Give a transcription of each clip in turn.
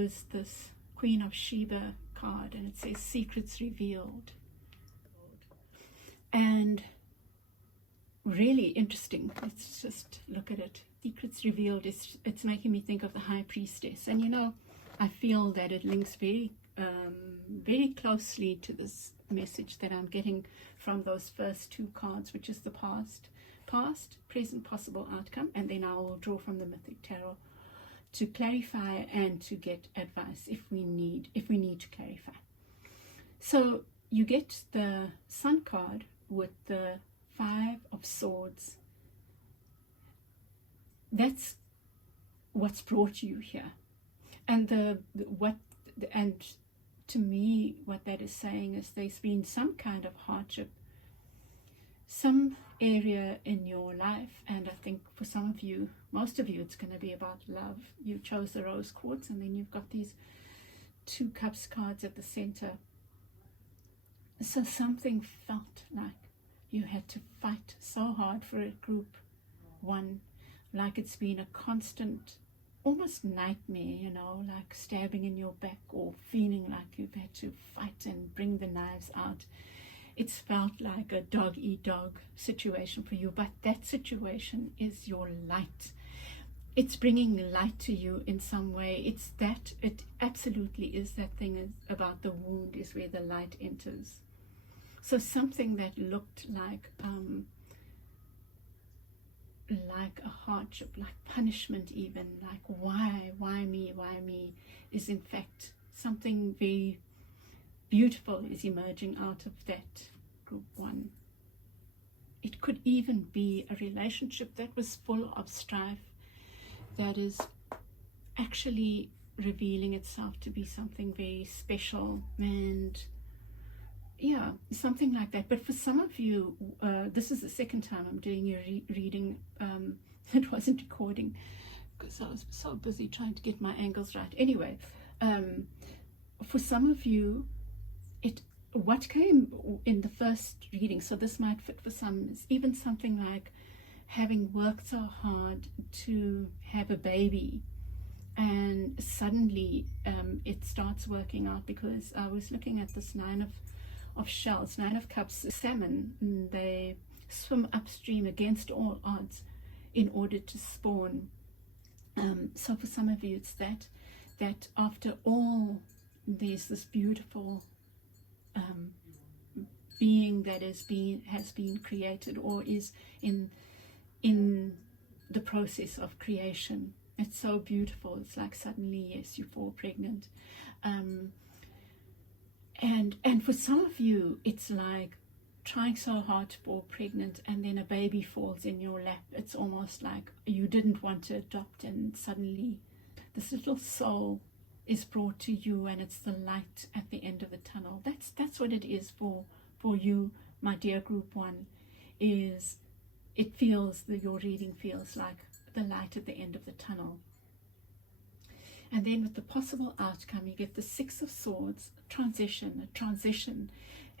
shows this Queen of Sheba card, and it says secrets revealed. And really interesting. Let's just look at it. Secrets revealed, it's making me think of the High Priestess. And you know, I feel that it links very closely to this message that I'm getting from those first two cards, which is the past, present, possible outcome, and then I will draw from the Mythic Tarot to clarify and to get advice if we need to clarify. So you get the Sun card with the Five of Swords. That's what's brought you here, and to me, what that is saying is there's been some kind of hardship, some area in your life, and I think for some of you, most of you, it's going to be about love. You chose the Rose Quartz, and then you've got these Two Cups cards at the center. So something felt like you had to fight so hard for a group one, like it's been a constant, almost nightmare, you know, like stabbing in your back, or feeling like you've had to fight and bring the knives out. It's felt like a dog-eat-dog situation for you, but that situation is your light. It's bringing light to you in some way. It absolutely is that thing about the wound is where the light enters. So something that looked like a hardship, like punishment even, like why me, is in fact something very beautiful is emerging out of that group one. It could even be a relationship that was full of strife that is actually revealing itself to be something very special, and yeah, something like that. But for some of you, this is the second time I'm doing your reading. It wasn't recording because I was so busy trying to get my angles right. Anyway, for some of you, what came in the first reading, so this might fit for some, is even something like having worked so hard to have a baby, and suddenly it starts working out, because I was looking at this Nine of Shells, Nine of Cups. Salmon, they swim upstream against all odds in order to spawn. So for some of you, it's that after all, there's this beautiful being that has been created, or is in the process of creation. It's so beautiful. It's like suddenly, yes, you fall pregnant. And for some of you, it's like trying so hard to fall pregnant, and then a baby falls in your lap. It's almost like you didn't want to adopt, and suddenly this little soul is brought to you, and it's the light at the end of the tunnel. That's what it is for you, my dear group one. Is it feels that your reading feels like the light at the end of the tunnel. And then with the possible outcome, you get the Six of Swords, a transition.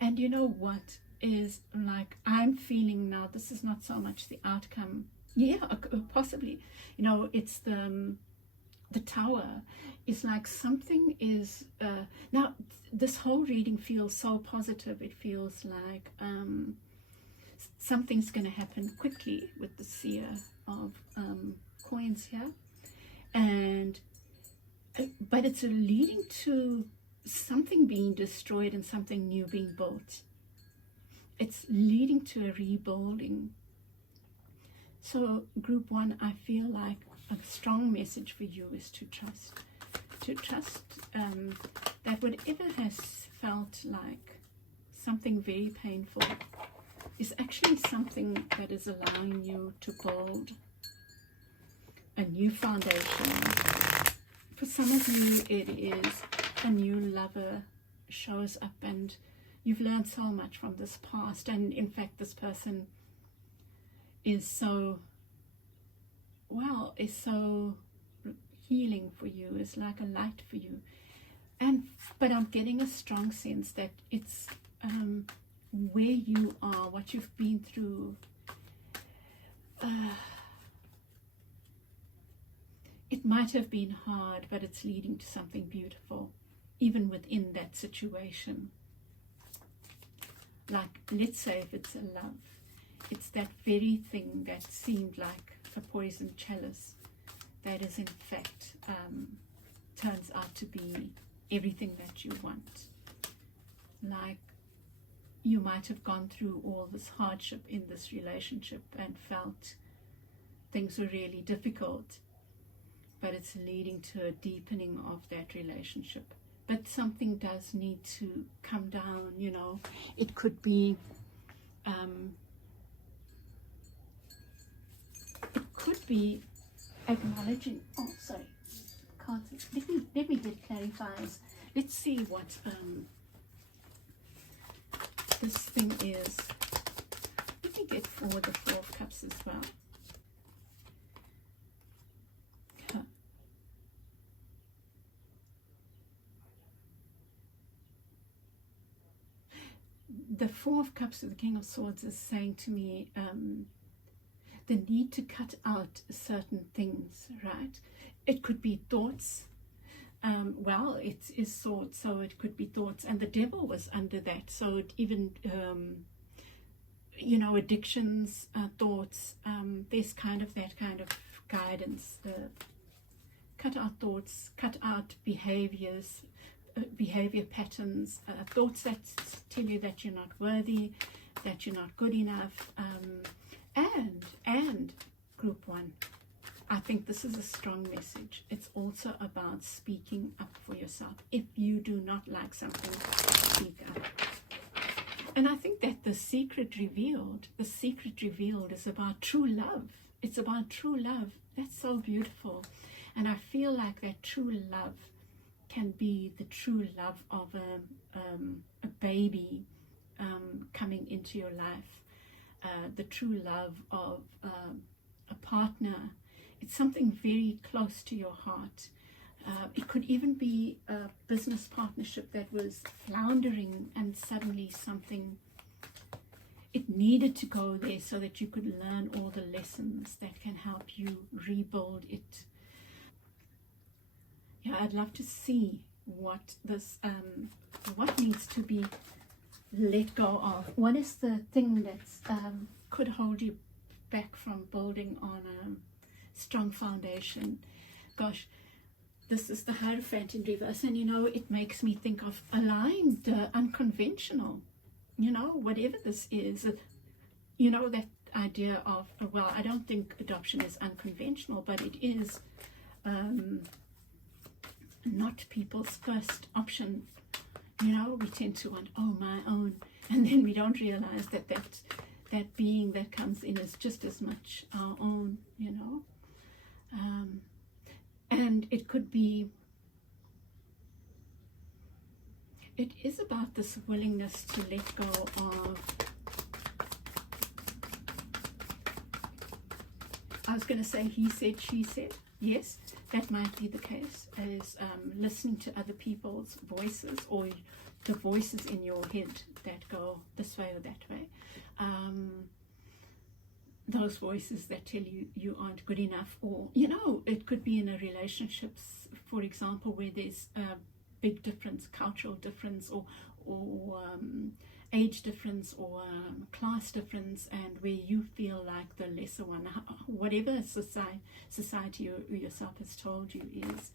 And you know what is like, I'm feeling now, this is not so much the outcome. Yeah, possibly. You know, it's the Tower. It's like something is, now this whole reading feels so positive. It feels like something's going to happen quickly with the Seer of Coins here. But it's leading to something being destroyed and something new being built. It's leading to a rebuilding. So group one, I feel like a strong message for you is to trust. To trust that whatever has felt like something very painful is actually something that is allowing you to build a new foundation. For some of you, it is a new lover shows up, and you've learned so much from this past, and in fact this person is so healing for you, is like a light for you. But I'm getting a strong sense that it's where you are, what you've been through, it might have been hard, but it's leading to something beautiful, even within that situation. Like, let's say if it's a love, it's that very thing that seemed like a poisoned chalice that is in fact turns out to be everything that you want. Like, you might have gone through all this hardship in this relationship and felt things were really difficult, but it's leading to a deepening of that relationship. But something does need to come down, you know. It could be acknowledging, oh sorry, can't, let me get clarifiers. Let's see what this thing is. Let me get for the Four of Cups as well. The Four of Cups with the King of Swords is saying to me the need to cut out certain things, right? It could be thoughts. Well, it is swords, so it could be thoughts, and the devil was under that. So it even, you know, addictions, thoughts. There's kind of that kind of guidance. Cut out thoughts, cut out behaviors. Behavior patterns, thoughts that tell you that you're not worthy, that you're not good enough, and group one, I think this is a strong message. It's also about speaking up for yourself. If you do not like something, speak up. And I think that the secret revealed is about true love. It's about true love. That's so beautiful. And I feel like that true love can be the true love of a baby coming into your life, the true love of a partner. It's something very close to your heart. It could even be a business partnership that was floundering, and suddenly something, it needed to go there so that you could learn all the lessons that can help you rebuild it. Yeah, I'd love to see what this, what needs to be let go of. What is the thing that's could hold you back from building on a strong foundation? Gosh, this is the Hierophant in reverse, and you know, it makes me think of aligned, unconventional. You know, whatever this is, you know, that idea of, well, I don't think adoption is unconventional, but it is not people's first option. You know, we tend to want, oh, my own, and then we don't realize that that being that comes in is just as much our own, you know. And it could be, it is about this willingness to let go of, I was going to say he said, she said. Yes, that might be the case, as listening to other people's voices, or the voices in your head that go this way or that way. Those voices that tell you you aren't good enough, or, you know, it could be in a relationships, for example, where there's a big difference, cultural difference, or age difference, or class difference, and where you feel like the lesser one. Whatever society or yourself has told you is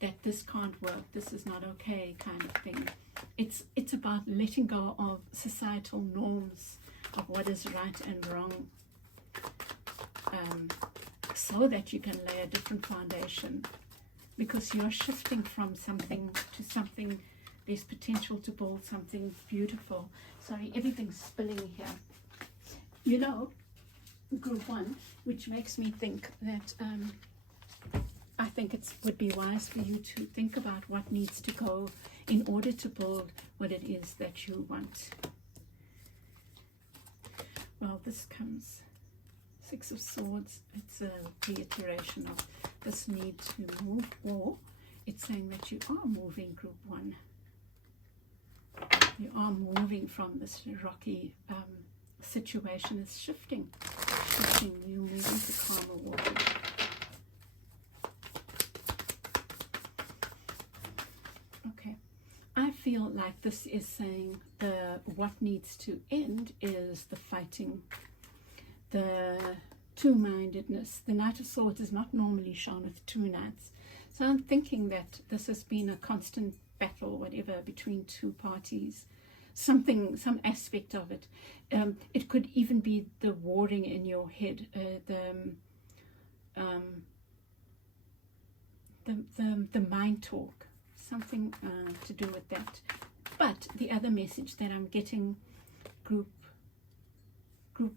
that this can't work, this is not okay, kind of thing. It's about letting go of societal norms of what is right and wrong, so that you can lay a different foundation, because you're shifting from something to something. There's potential to build something beautiful. Sorry, everything's spilling here. You know, group one, which makes me think that I think it would be wise for you to think about what needs to go in order to build what it is that you want. Well, this comes Six of Swords. It's a reiteration of this need to move, or it's saying that you are moving, group one. You are moving from this rocky situation. It's shifting. You're moving to calmer water. like this is saying what needs to end is the fighting, the two-mindedness. The Knight of Swords is not normally shown with two knights. So I'm thinking that this has been a constant battle, whatever, between two parties. Some aspect of it. It could even be the warring in your head, the mind talk, something to do with that. But the other message that I'm getting, group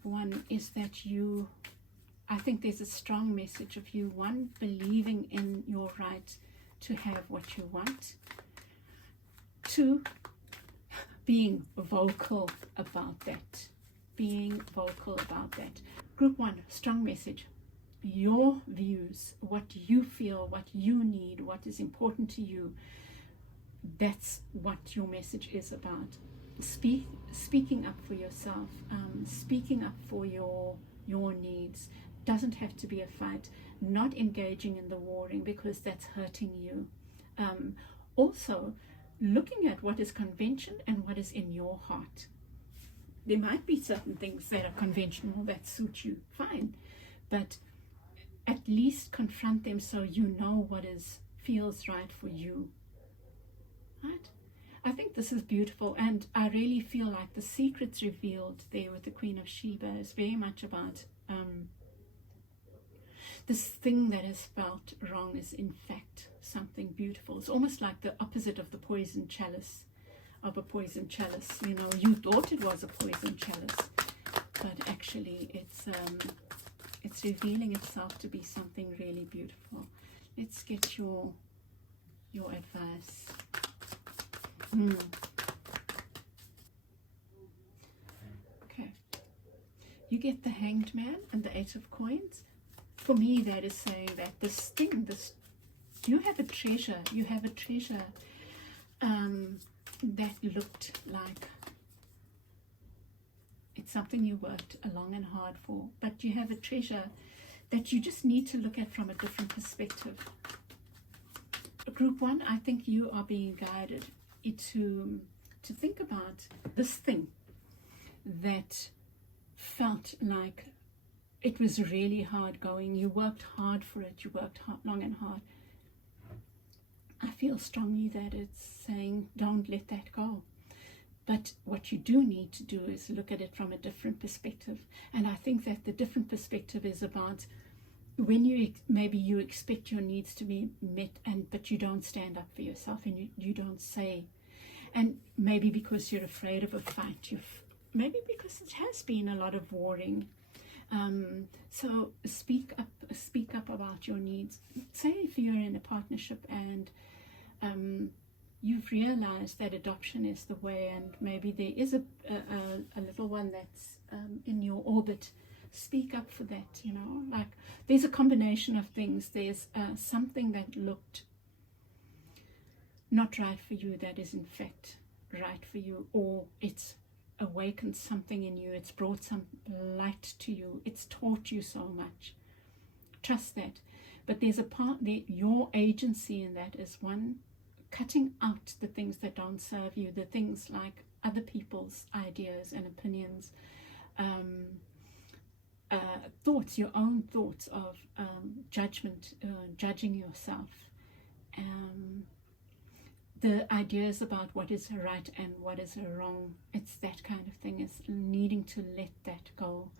one, is that I think there's a strong message of you, one, believing in your right to have what you want, two, being vocal about that. Group one, strong message. Your views, what you feel, what you need, what is important to you, that's what your message is about. Speaking up for yourself, speaking up for your needs. Doesn't have to be a fight. Not engaging in the warring because that's hurting you. Also, looking at what is convention and what is in your heart. There might be certain things that are conventional that suit you, fine, but at least confront them so you know what feels right for you. Right? I think this is beautiful, and I really feel like the secrets revealed there with the Queen of Sheba is very much about this thing that is felt wrong is in fact something beautiful. It's almost like the opposite of the poison chalice, of a poison chalice. You know, you thought it was a poison chalice, but actually it's revealing itself to be something really beautiful. Let's get your advice. Okay, you get the Hanged Man and the Eight of Coins. For me, that is saying that you have a treasure. You have a treasure that looked like it's something you worked long and hard for, but you have a treasure that you just need to look at from a different perspective. Group one, I think you are being guided to think about this thing that felt like it was really hard going. You worked hard for it. You worked hard, long and hard. I feel strongly that it's saying don't let that go. But what you do need to do is look at it from a different perspective. And I think that the different perspective is about when maybe you expect your needs to be met, but you don't stand up for yourself and you don't say. And maybe because you're afraid of a fight, maybe because it has been a lot of warring. So speak up about your needs. Say if you're in a partnership and you've realized that adoption is the way, and maybe there is a little one that's in your orbit, speak up for that. You know, like there's a combination of things. There's something that looked not right for you that is in fact right for you, or it's awakened something in you, it's brought some light to you, it's taught you so much. Trust that. But there's a part there, your agency in that is one, cutting out the things that don't serve you, the things like other people's ideas and opinions, thoughts, your own thoughts of judgment, judging yourself, the ideas about what is right and what is wrong. It's that kind of thing, is needing to let that go.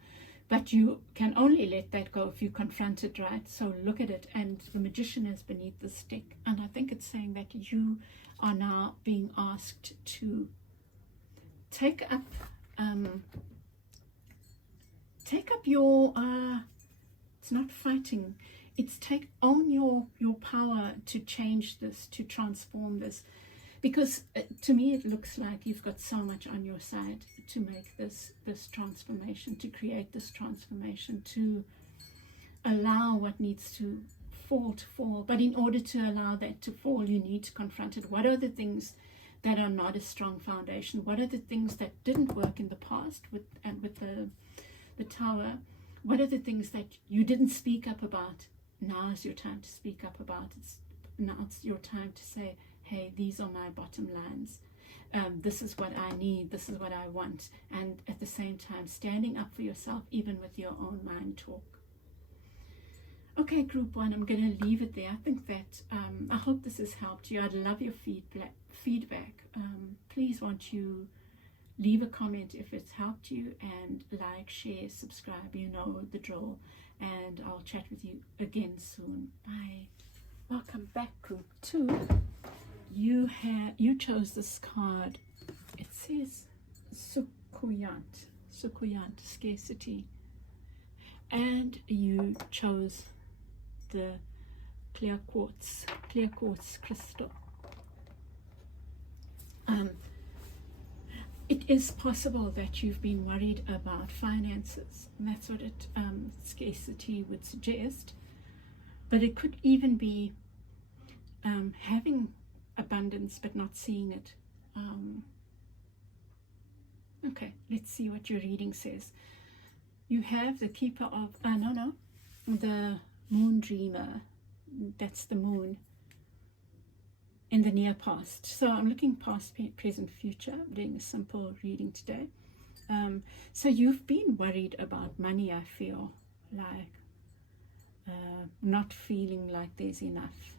But you can only let that go if you confront it, right? So look at it, and the magician is beneath the stick. And I think it's saying that you are now being asked to take up your it's not fighting, it's own your power to change this, to transform this, because to me it looks like you've got so much on your side to make this transformation, to create this transformation, to allow what needs to fall. But in order to allow that to fall, you need to confront it. What are the things that are not a strong foundation? What are the things that didn't work in the past with the tower? What are the things that you didn't speak up about? Now is your time to speak up about it. Now it's your time to say, hey, these are my bottom lines. this is what I need, this is what I want, and at the same time standing up for yourself, even with your own mind talk. Okay, group 1, I'm going to leave it there. I think that I hope this has helped you. I'd love your feedback. Please, won't you leave a comment if it's helped you, and like, share, subscribe, you know the drill, and I'll chat with you again soon. Bye. Welcome back, group 2. You chose this card. It says Soucouyant, scarcity, and you chose the clear quartz crystal. It is possible that you've been worried about finances, and that's what scarcity would suggest. But it could even be having abundance but not seeing it. Okay, let's see what your reading says. You have the keeper of the moon dreamer. That's the moon in the near past. So I'm looking past, present, future. I'm doing a simple reading today. So you've been worried about money, I feel like, not feeling like there's enough.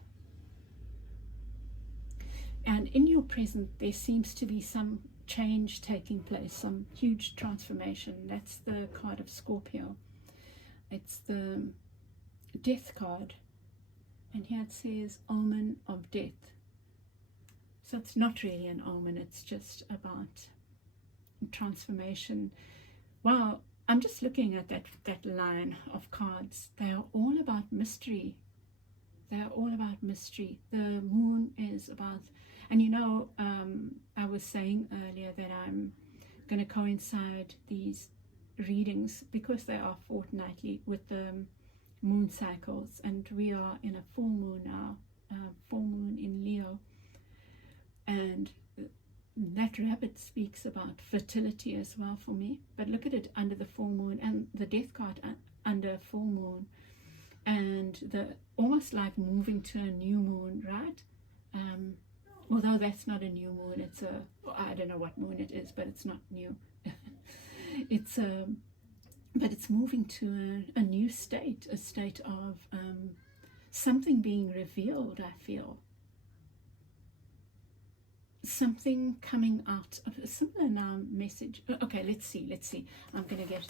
And in your present, there seems to be some change taking place, some huge transformation. That's the card of Scorpio. It's the death card. And here it says omen of death. So it's not really an omen, it's just about transformation. Wow, I'm just looking at that line of cards. They are all about mystery. They are all about mystery. The moon is about, and I was saying earlier that I'm going to coincide these readings, because they are fortnightly, with the moon cycles, and we are in a full moon now, full moon in Leo. And that rabbit speaks about fertility as well for me. But look at it under the full moon, and the death card under full moon, and the almost like moving to a new moon, right? Although that's not a new moon, it's I don't know what moon it is, but it's not new. But it's moving to a new state, a state of something being revealed, I feel. Something coming out of a similar now message. Okay, let's see. I'm going to get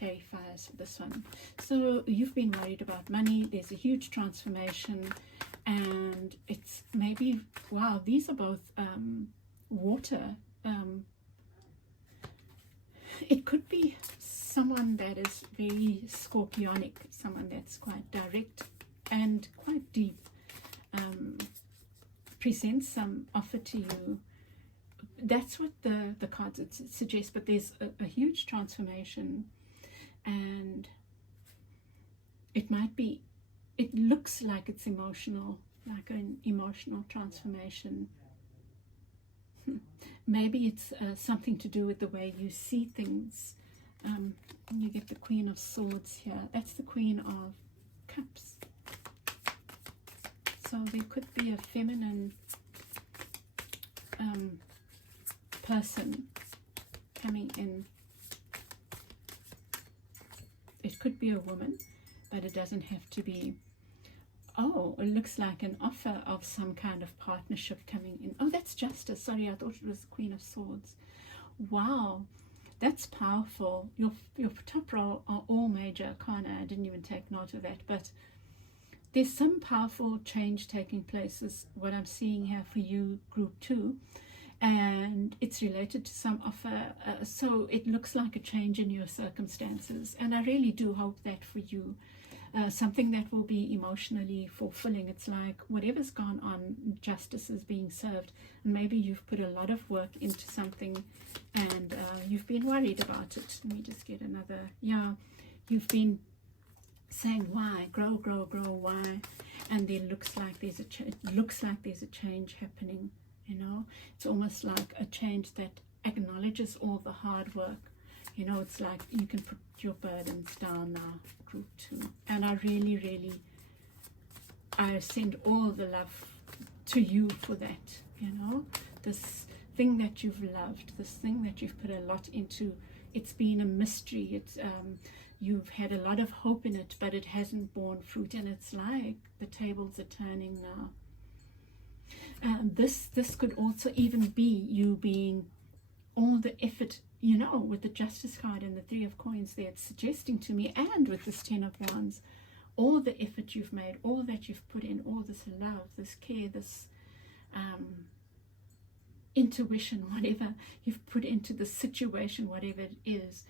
clarifiers for this one. So you've been worried about money. There's a huge transformation, and it's maybe, wow, these are both water. It could be someone that is very scorpionic, someone that's quite direct and quite deep. Presents some offer to you. That's what the cards suggest, but there's a huge transformation, and it looks like it's emotional, like an emotional transformation. Maybe it's something to do with the way you see things. You get the Queen of Swords here. That's the Queen of Cups. So there could be a feminine person coming in. It could be a woman, but it doesn't have to be. Oh, it looks like an offer of some kind of partnership coming in. Oh, that's Justice. Sorry, I thought it was the Queen of Swords. Wow, that's powerful. Your top row are all major arcana. I didn't even take note of that, but there's some powerful change taking place, is what I'm seeing here for you, group 2, and it's related to some offer. So it looks like a change in your circumstances, and I really do hope that for you, something that will be emotionally fulfilling. It's like whatever's gone on, justice is being served, and maybe you've put a lot of work into something, and you've been worried about it. Let me just get another. Yeah, you've been saying why, grow, why, and there looks like there's a change happening. It's almost like a change that acknowledges all the hard work. It's like you can put your burdens down now, group 2. And I really I send all the love to you for that. This thing that you've loved, this thing that you've put a lot into. It's been a mystery. It's you've had a lot of hope in it, but it hasn't borne fruit, and it's like the tables are turning now. This could also even be you being all the effort, you know, with the Justice card and the Three of Coins there, it's suggesting to me, and with this Ten of Wands, all the effort you've made, all that you've put in, all this love, this care, this intuition, whatever you've put into the situation, whatever it is,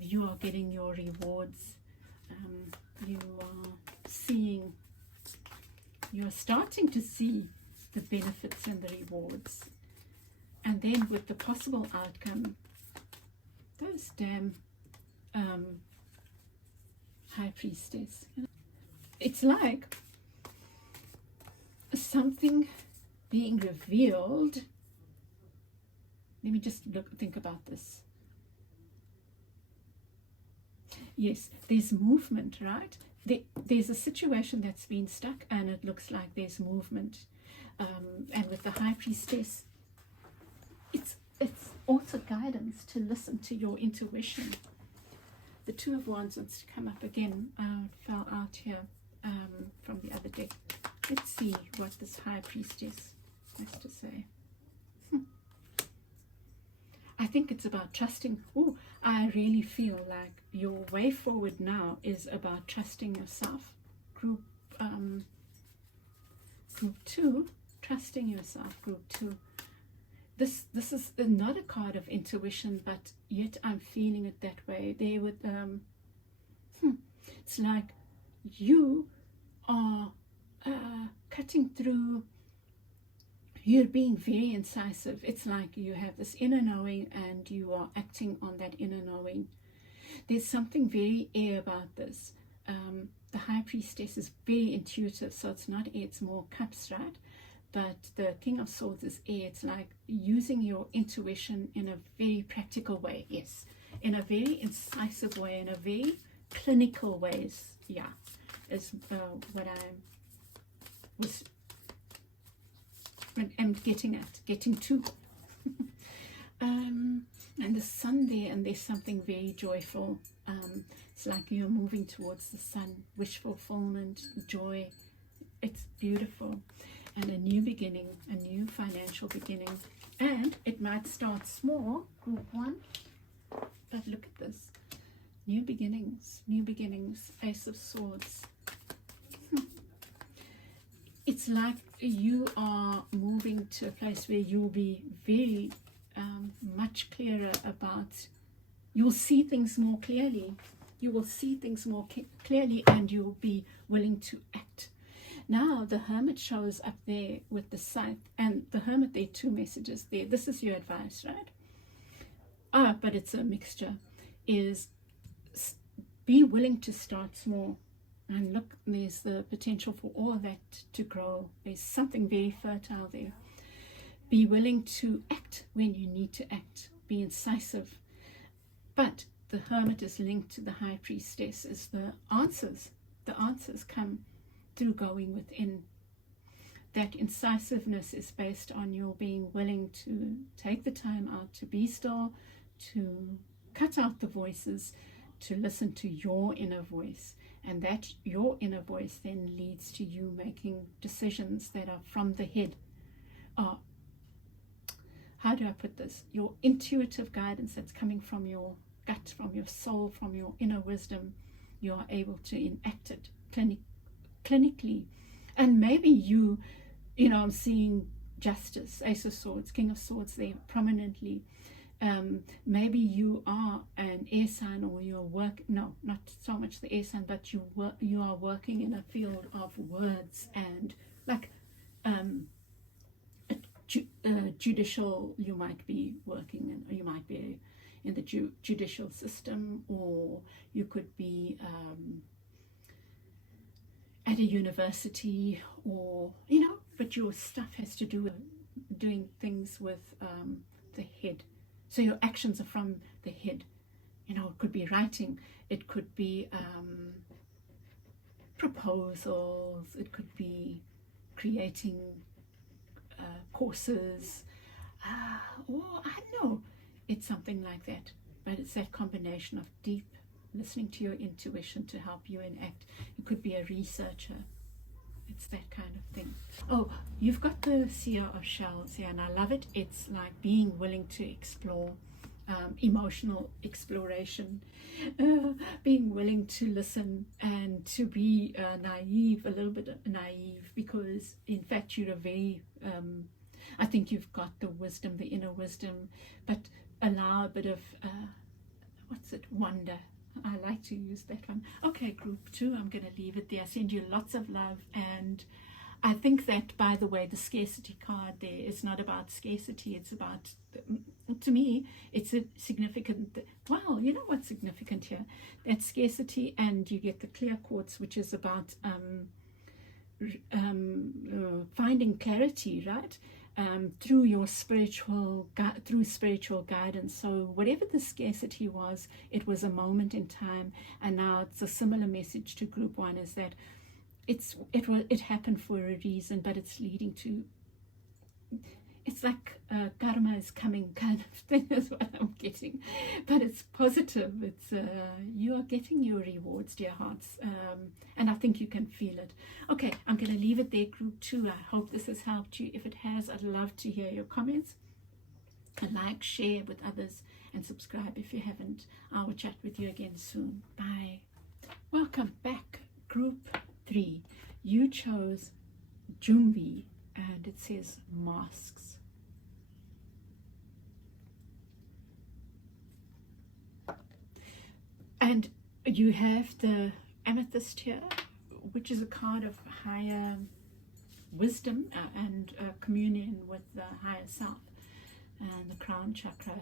you are getting your rewards. You are seeing, you are starting to see the benefits and the rewards. And then with the possible outcome, those damn High Priestess. It's like something being revealed. Let me just think about this. Yes, there's movement, right? There's a situation that's been stuck, and it looks like there's movement. And with the High Priestess, it's also guidance to listen to your intuition. The Two of Wands wants to come up again. Fell out here from the other deck. Let's see what this High Priestess has to say. I think it's about trusting. Oh, I really feel like your way forward now is about trusting yourself. Group 2, trusting yourself. Group 2. This is not a card of intuition, but yet I'm feeling it that way. There with it's like you are cutting through. You're being very incisive. It's like you have this inner knowing and you are acting on that inner knowing. There's something very air about this. The High Priestess is very intuitive, so it's not air, it's more cups, right? But the King of Swords is air. It's like using your intuition in a very practical way, yes. In a very incisive way, in a very clinical way, yeah, is what I was am getting to. And the sun there, and there's something very joyful. It's like you're moving towards the sun, wish fulfillment, joy. It's beautiful. And a new beginning, a new financial beginning. And it might start small, group 1, but look at this. New beginnings, Ace of Swords. It's like you are moving to a place where you'll be very much clearer about, you'll see things more clearly. You will see things more clearly, and you'll be willing to act. Now the Hermit shows up there with the scythe, and the Hermit, there are 2 messages there. This is your advice, right? But it's a mixture. Is be willing to start small. And look, there's the potential for all of that to grow. There's something very fertile there. Be willing to act when you need to act. Be incisive. But the Hermit is linked to the High Priestess as the answers. The answers come through going within. That incisiveness is based on your being willing to take the time out to be still, to cut out the voices, to listen to your inner voice. And that your inner voice then leads to you making decisions that are from the head. How do I put this? Your intuitive guidance that's coming from your gut, from your soul, from your inner wisdom. You are able to enact it clinically. And maybe you know, I'm seeing Justice, Ace of Swords, King of Swords there prominently. Maybe you are an air sign, or you're no, not so much the air sign, but you are working in a field of words, and like judicial, you might be working in, or you might be in the judicial system, or you could be at a university, or, you know, but your stuff has to do with doing things with the head. So your actions are from the head. You know, it could be writing, it could be proposals, it could be creating courses, or I don't know, it's something like that. But it's that combination of deep listening to your intuition to help you enact. You could be a researcher. It's that kind of thing. Oh, you've got the Seer of Shells here, and I love it. It's like being willing to explore, emotional exploration, being willing to listen and to be naive, a little bit naive, because in fact you're a very, I think you've got the wisdom, the inner wisdom, but allow a bit of, wonder. I like to use that one. Okay, group 2, I'm going to leave it there. I send you lots of love, and I think that, by the way, the scarcity card there is not about scarcity. It's about, to me, it's a significant, well, you know what's significant here? That scarcity, and you get the clear quartz, which is about finding clarity, right? Through your spiritual guidance. So whatever the scarcity was, it was a moment in time, and now it's a similar message to group 1, is that it happened for a reason, but it's leading to, it's like karma is coming kind of thing is what I'm getting, but it's positive. It's you are getting your rewards, dear hearts, and I think you can feel it. Okay, I'm going to leave it there, group 2. I hope this has helped you. If it has, I'd love to hear your comments. Like, share with others, and subscribe if you haven't. I will chat with you again soon. Bye. Welcome back, group 3. You chose Jumbee, and it says masks. And you have the Amethyst here, which is a card of higher wisdom and communion with the higher self, and the crown chakra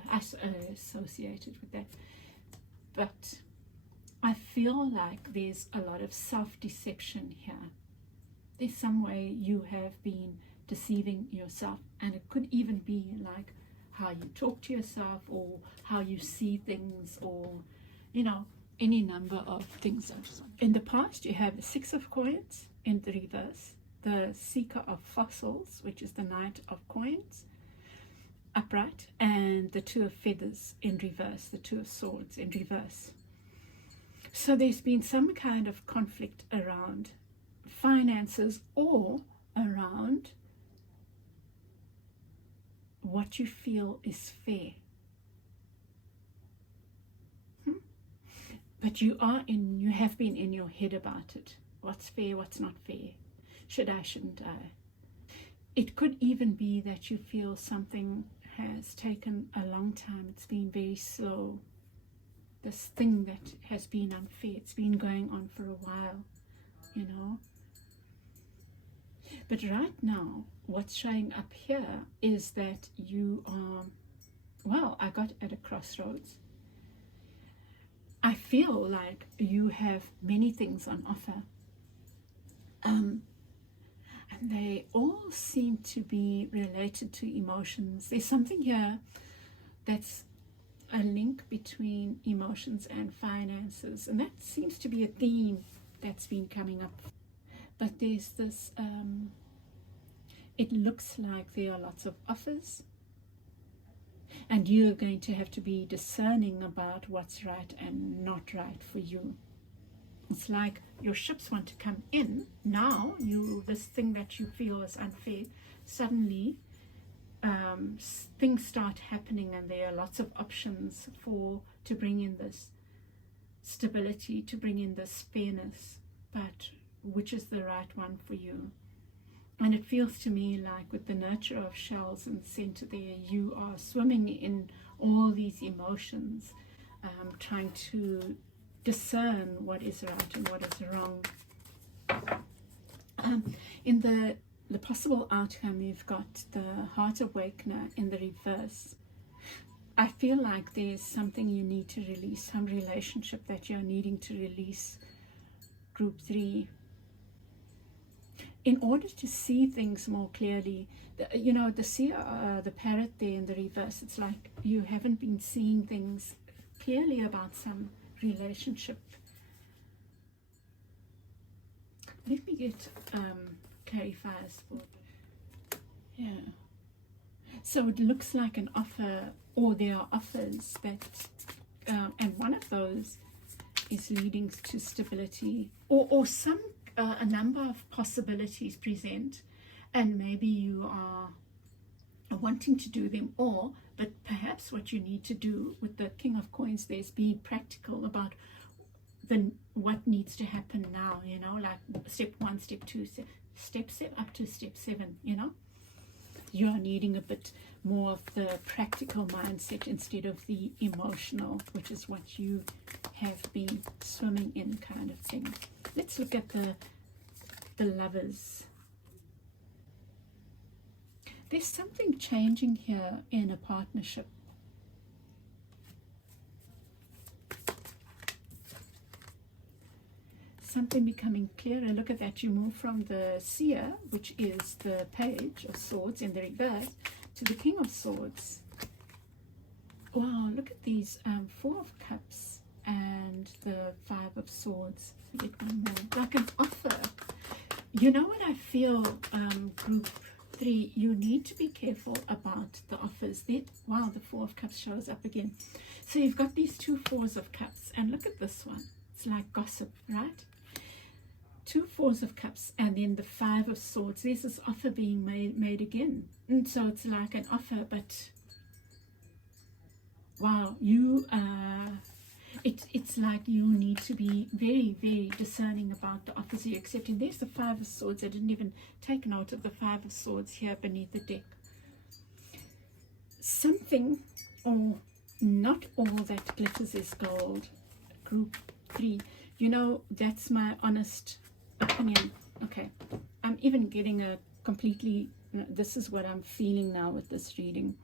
associated with that. But I feel like there's a lot of self-deception here. There's some way you have been deceiving yourself, and it could even be like how you talk to yourself, or how you see things, or you know, any number of things. In the past, you have the 6 of Coins in the reverse, the Seeker of Fossils, which is the Knight of Coins, upright, and the 2 of Feathers in reverse, the 2 of Swords in reverse. So there's been some kind of conflict around finances, or around what you feel is fair. But you have been in your head about it. What's fair, what's not fair? Should I, shouldn't I? It could even be that you feel something has taken a long time. It's been very slow. This thing that has been unfair, it's been going on for a while, you know. But right now, what's showing up here is that you are, well, I got at a crossroads. I feel like you have many things on offer, and they all seem to be related to emotions. There's something here that's a link between emotions and finances, and that seems to be a theme that's been coming up. But there's this, it looks like there are lots of offers, and you're going to have to be discerning about what's right and not right for you. It's like your ships want to come in. Now, this thing that you feel is unfair, suddenly things start happening, and there are lots of options to bring in this stability, to bring in this fairness, but which is the right one for you? And it feels to me like with the nurture of shells in the center there, you are swimming in all these emotions, trying to discern what is right and what is wrong. In the possible outcome, you've got the Heart Awakener in the reverse. I feel like there's something you need to release, some relationship that you're needing to release, group 3. In order to see things more clearly, the parrot there in the reverse, it's like you haven't been seeing things clearly about some relationship. Let me get clarifiers for, yeah. So it looks like an offer, or there are offers that, and one of those is leading to stability, or some a number of possibilities present, and maybe you are wanting to do them all, but perhaps what you need to do with the King of Coins, there's be practical about what needs to happen now, you know, like step 1, step 2, step up to step 7, you know. You are needing a bit more of the practical mindset instead of the emotional, which is what you have been swimming in, kind of thing. Let's look at the Lovers. There's something changing here in a partnership. Something becoming clearer. Look at that. You move from the Seer, which is the Page of Swords in the reverse, to the King of Swords. Wow, look at these 4 of Cups and the 5 of Swords. Get one more. Like an offer. You know what I feel, group 3, you need to be careful about the offers. Wow, the 4 of Cups shows up again. So you've got these 2 4s of Cups, and look at this one. It's like gossip, right? 2 4s of Cups, and then the 5 of Swords. There's this offer being made again. And so it's like an offer, but wow, it's like you need to be very, very discerning about the offers you're accepting. There's the 5 of Swords. I didn't even take note of the 5 of Swords here beneath the deck. Something, or not all that glitters is gold. Group 3. You know, that's my honest opinion. Okay, I'm even getting a completely, this is what I'm feeling now with this reading.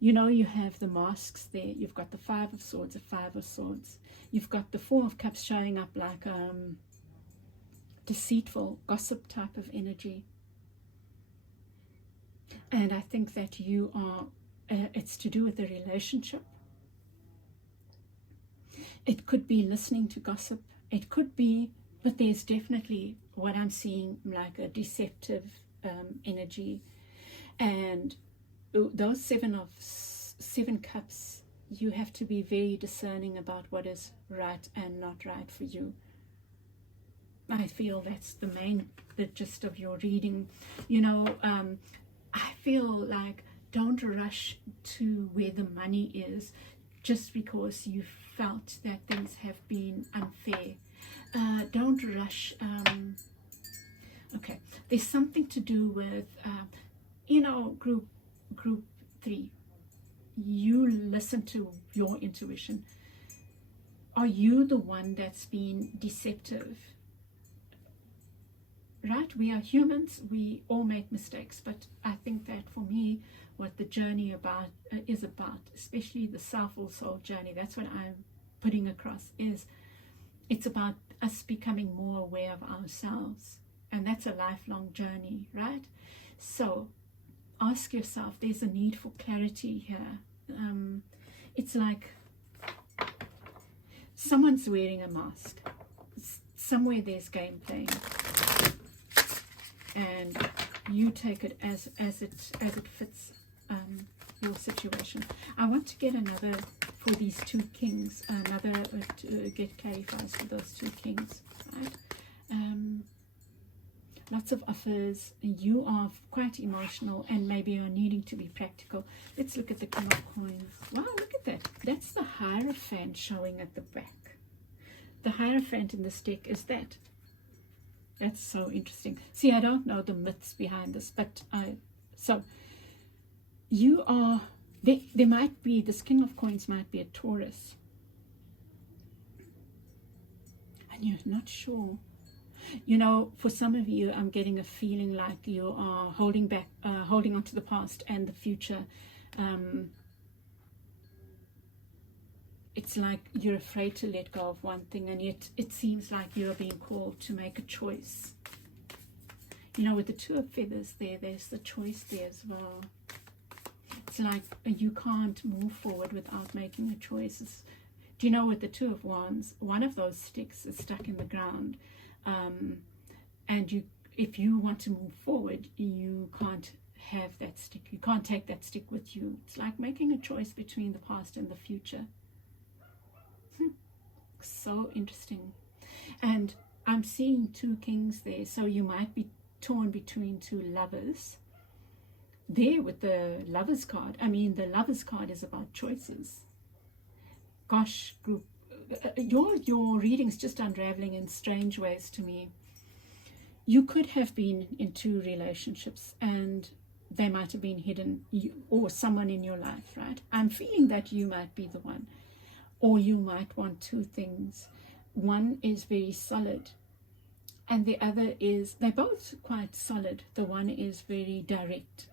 You know, you have the masks there. You've got the 5 of Swords, the 5 of Swords. You've got the 4 of Cups showing up like deceitful, gossip type of energy. And I think that you are, it's to do with the relationship. It could be listening to gossip. It could be, but there's definitely what I'm seeing, like a deceptive energy. And those 7 Cups, you have to be very discerning about what is right and not right for you. I feel that's the gist of your reading. You know, I feel like don't rush to where the money is just because you felt that things have been unfair. Don't rush. Okay, there's something to do with, you know, group 3. You listen to your intuition. Are you the one that's been deceptive? Right? We are humans. We all make mistakes. But I think that for me, what the journey is about, especially the self-soul journey, that's what I'm putting across, is it's about us becoming more aware of ourselves. And that's a lifelong journey, right? So ask yourself, there's a need for clarity here. It's like someone's wearing a mask. Somewhere there's game playing. And you take it as it fits your situation. I want to get another for these 2 kings, another to get clarifiers for those 2 kings, right? Lots of offers. You are quite emotional, and maybe you're needing to be practical. Let's look at the King of Coins. Wow, look at that. That's the Hierophant showing at the back. The Hierophant in this deck is that. That's so interesting. See, I don't know the myths behind this, but so you are, there might be, this King of Coins might be a Taurus. And you're not sure. You know, for some of you, I'm getting a feeling like you are holding on to the past and the future. It's like you're afraid to let go of one thing, and yet it seems like you're being called to make a choice. You know, with the 2 of Feathers there's the choice there as well. It's like you can't move forward without making a choice. Do you know, with the 2 of Wands, one of those sticks is stuck in the ground. And if you want to move forward, you can't have that stick. You can't take that stick with you. It's like making a choice between the past and the future. So interesting. And I'm seeing two kings there, so you might be torn between two lovers. There with the lovers card, I mean, the lovers card is about choices. Gosh, group, your reading's just unraveling in strange ways to me. You could have been in two relationships and they might have been hidden, or someone in your life, right? I'm feeling that you might be the one, or you might want two things. One is very solid and the other is, they're both quite solid. The one is very direct.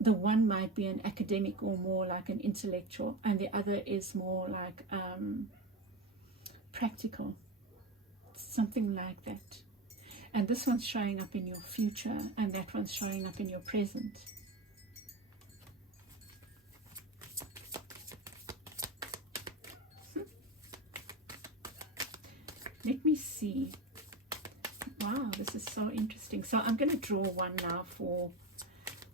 The one might be an academic or more like an intellectual, and the other is more like practical, something like that. And this one's showing up in your future, and that one's showing up in your present. Let me see. Wow, this is so interesting. So I'm going to draw one now for,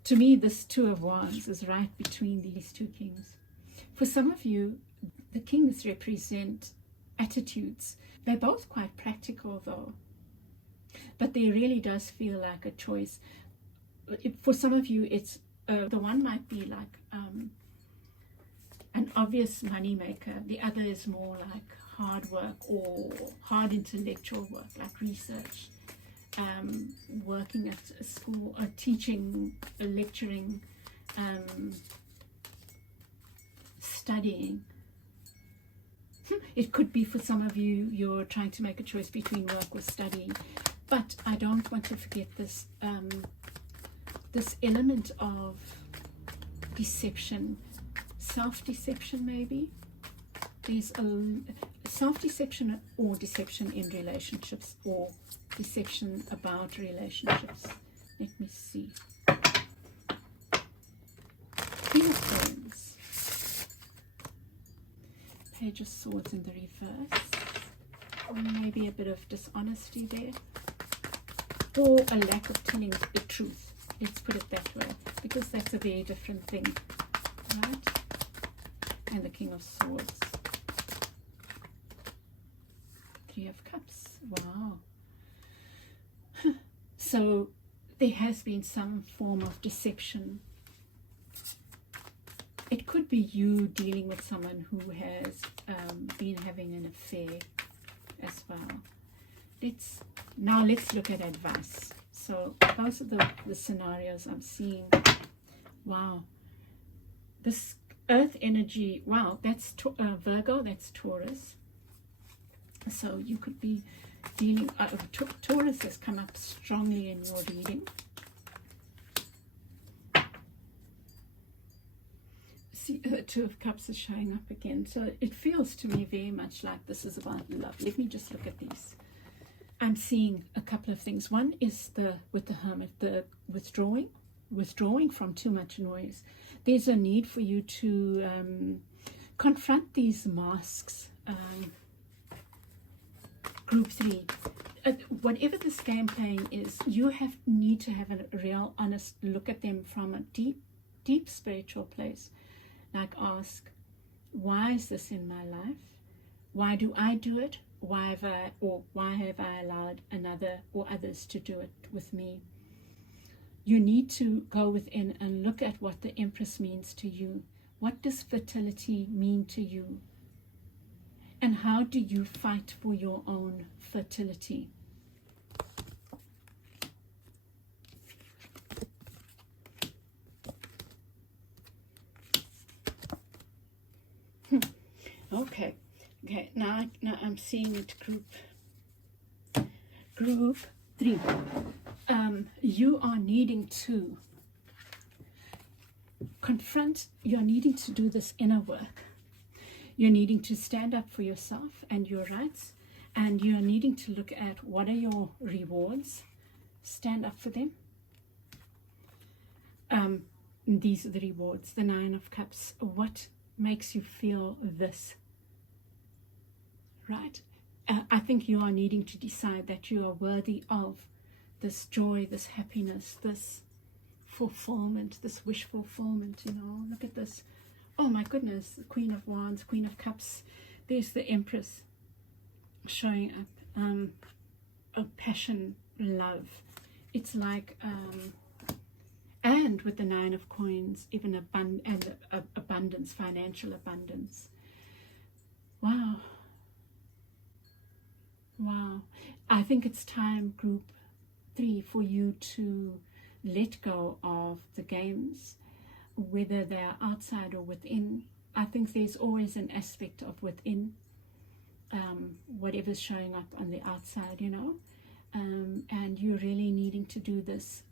to me, this Two of Wands is right between these two kings. For some of you, the kings represent attitudes. They're both quite practical though, but there really does feel like a choice. For some of you, it's the one might be like an obvious money maker. The other is more like hard work or hard intellectual work, like research, working at a school, or teaching, lecturing, studying. It could be for some of you, you're trying to make a choice between work or study. But I don't want to forget this this element of deception, self-deception maybe. There's a self-deception or deception in relationships, or deception about relationships. Let me see. Queen of Swords. Page of Swords in the reverse. Or maybe a bit of dishonesty there. Or a lack of telling the truth. Let's put it that way, because that's a very different thing, right? And the King of Swords. Three of Cups. Wow. So there has been some form of deception. It could be you dealing with someone who has been having an affair as well. Let's look at advice. So those are the scenarios I'm seeing. Wow. This earth energy, wow, that's Virgo, that's Taurus. So you could be dealing, Taurus has come up strongly in your reading. See, Two of Cups is showing up again. So it feels to me very much like this is about love. Let me just look at these. I'm seeing a couple of things. One is with the Hermit, the withdrawing from too much noise. There's a need for you to confront these masks. Group 3, whatever this game playing is, you need to have a real honest look at them from a deep spiritual place. Like ask, why is this in my life? Why do I do it? Why have I allowed another or others to do it with me? You need to go within and look at what the Empress means to you. What does fertility mean to you? And how do you fight for your own fertility? Okay. Now I'm seeing it group 3. You are needing to confront. You're needing to do this inner work. You're needing to stand up for yourself and your rights, and you're needing to look at what are your rewards. Stand up for them. These are the rewards. The 9 of Cups. What makes you feel this? Right? I think you are needing to decide that you are worthy of this joy, this happiness, this fulfillment, this wish fulfillment, you know. Look at this. Oh my goodness, the Queen of Wands, Queen of Cups. There's the Empress showing up. A passion, love. It's like, and with the Nine of Coins, even abundance, financial abundance. Wow. Wow. I think it's time, group 3, for you to let go of the games, whether they are outside or within. I think there's always an aspect of within, whatever's showing up on the outside, you know, and you're really needing to do this.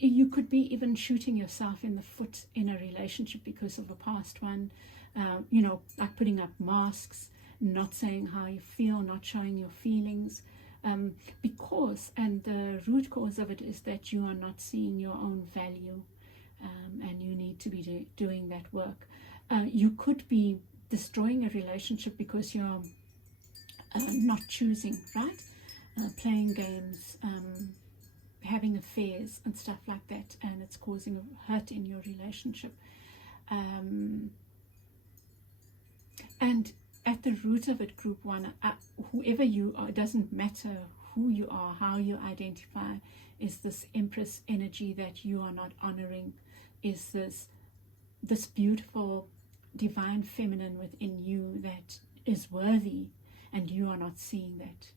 You could be even shooting yourself in the foot in a relationship because of a past one, you know, like putting up masks, not saying how you feel, not showing your feelings, because, and the root cause of it is that you are not seeing your own value, and you need to be doing that work. You could be destroying a relationship because you're not choosing, right? Playing games, having affairs and stuff like that, and it's causing a hurt in your relationship. And at the root of it, group 1, whoever you are, it doesn't matter who you are, how you identify, is this Empress energy that you are not honoring, is this beautiful divine feminine within you that is worthy, and you are not seeing that.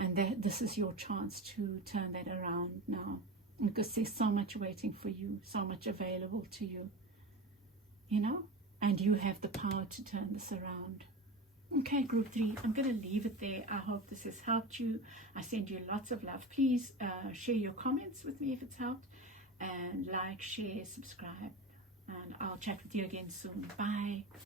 And that this is your chance to turn that around now, because there's so much waiting for you, so much available to you, you know, and you have the power to turn this around. Okay, group 3, I'm going to leave it there. I hope this has helped you. I send you lots of love. Please share your comments with me if it's helped, and like, share, subscribe, and I'll chat with you again soon. Bye.